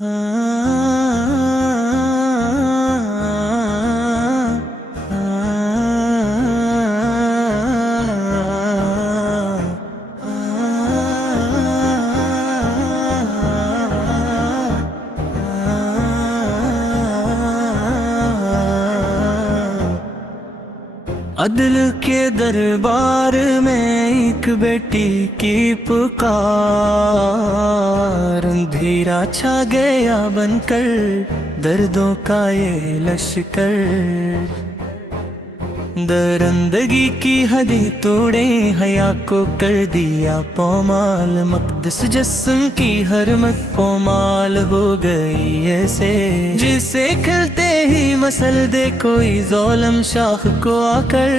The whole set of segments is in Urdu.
عدل کے دربار میں ایک بیٹی کی پکار، اندھیرا چھا گیا بن کر دردوں کا یہ لشکر، درندگی کی حدیں توڑے حیا کو کر دیا پومال، مقدس جسم کی حرمت پومال ہو گئی ایسے، جسے کھلتے ہی مسل دے کوئی ظالم شاخ کو آ کر،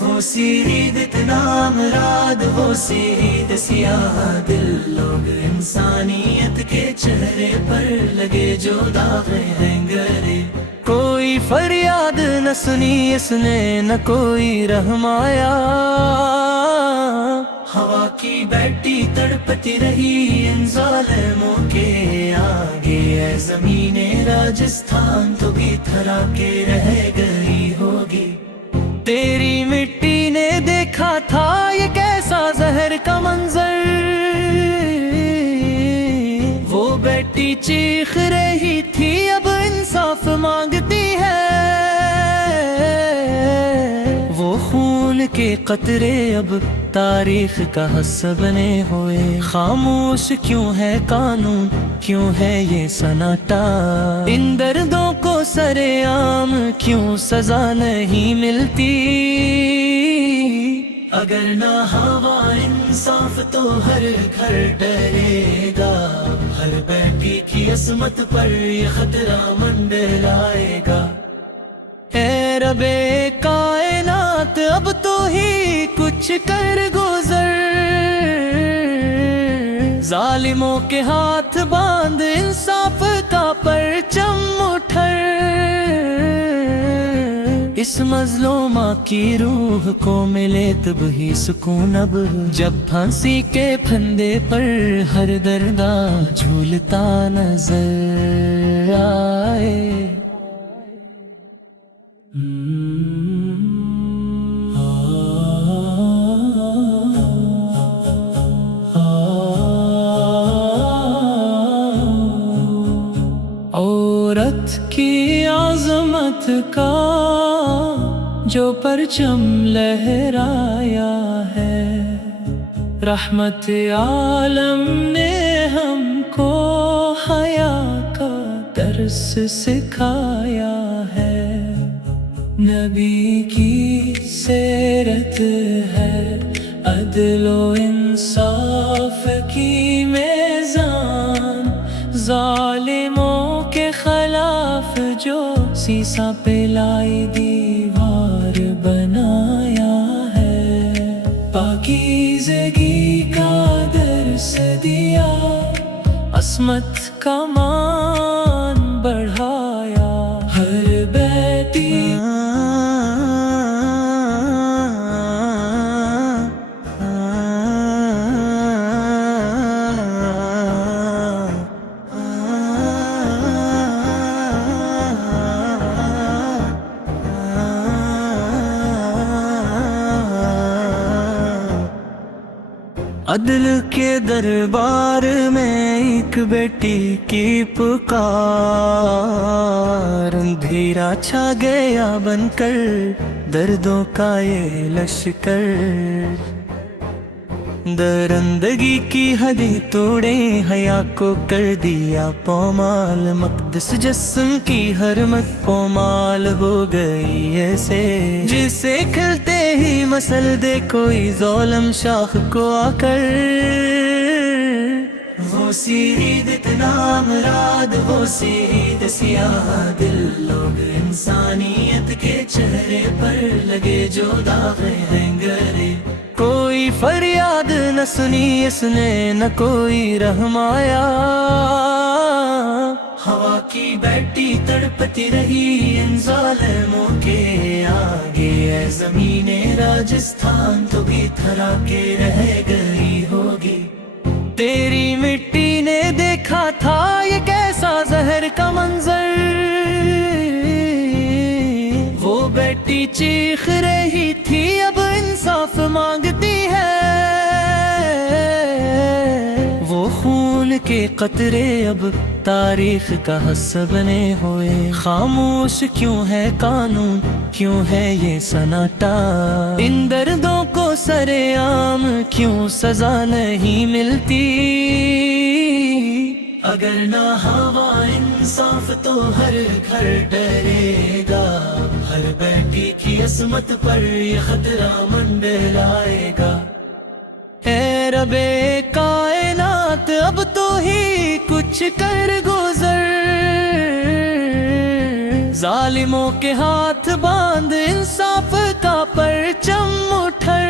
وہ سی عید اتنا مراد، وہ سی عید سیاہ دل، لوگ انسانیت کے چہرے پر لگے جو داغ ہیں گرے، کوئی فریاد نہ سنی اس نے نہ کوئی رحم آیا، ہوا کی بیٹی تڑپتی رہی ان ظالموں کے آگے، اے زمین راجستھان تو بھی تھرا کے رہ گئی ہوگی، تیری مٹی نے دیکھا تھا یہ کیسا زہر کا منظر، وہ بیٹی چیخ رہی تھی اب انصاف مانگتی ہے، وہ خون کے قطرے اب تاریخ کا حصہ بنے ہوئے، خاموش کیوں ہے قانون، کیوں ہے یہ سناٹا، ان دردوں کو سر عام کیوں سزا نہیں ملتی، اگر نہ ہوا انصاف تو ہر گھر ڈرے گا، ہر بیٹی کی عصمت پر یہ خطرہ منڈلائے گا، اے رب کائنات اب تو ہی کچھ کر گزر، ظالموں کے ہاتھ باندھ انصاف کا پرچم اٹھر، اس مظلومہ کی روح کو ملے تب ہی سکون، اب جب پھانسی کے پھندے پر ہر دردہ جھولتا نظر آئے، عورت کی عظمت کا جو پرچم لہرایا ہے، رحمت عالم نے ہم کو حیا کا درس سکھایا ہے، نبی کی سیرت ہے عدل و انصاف کی میزان، ظالموں کے خلاف جو سیسا پہ لائی دیوار بنایا ہے، پاکیزگی کا درس دیا، عصمت کا مان بڑھایا، ہر بیٹی عدل کے دربار میں ایک بیٹی کی پکار، اندھیرا چھا گیا بن کر دردوں کا یہ لشکر، درندگی کی حدیں توڑے حیا کو کر دیا پومال، مقدس جسم کی حرمت پومال ہو گئی ایسے، جسے کھلتے ہی مسل دے کوئی ظالم شاخ کو آ کر، وہ سی عید اتنا مراد، وہ سی عید سیاہ دل، لوگ انسانیت کے چہرے پر لگے جو داغ ہیں گرے، کوئی فریاد نہ سنی اس نے نہ کوئی رحم آیا، ہوا کی بیٹی تڑپتی رہی ان ظالموں کے آگے، اے زمین راجستھان تو بھی تھرا کے رہ گئی ہوگی، تیری مٹی نے دیکھا تھا یہ کیسا زہر کا منظر، وہ بیٹی چیخ رہی تھی اب انصاف مانگتی ہے، وہ خون کے قطرے اب تاریخ کا حصہ بنے ہوئے، خاموش کیوں ہے قانون، کیوں ہے یہ سناٹا، ان دردوں کو سر عام کیوں سزا نہیں ملتی، اگر نہ ہوا انصاف تو ہر گھر ڈرے گا، ہر بیٹی کی عصمت پر یہ خطرہ منڈلائے گا، اے رب کائنات اب تو ہی کچھ کر گزر، ظالموں کے ہاتھ باندھ انصاف کا پرچم اٹھر،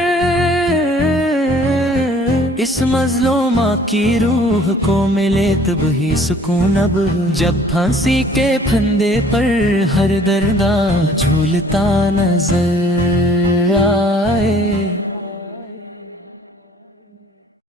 اس مظلومہ کی روح کو ملے تب ہی سکون، اب جب پھانسی کے پھندے پر ہر دردہ جھولتا نظر آئے۔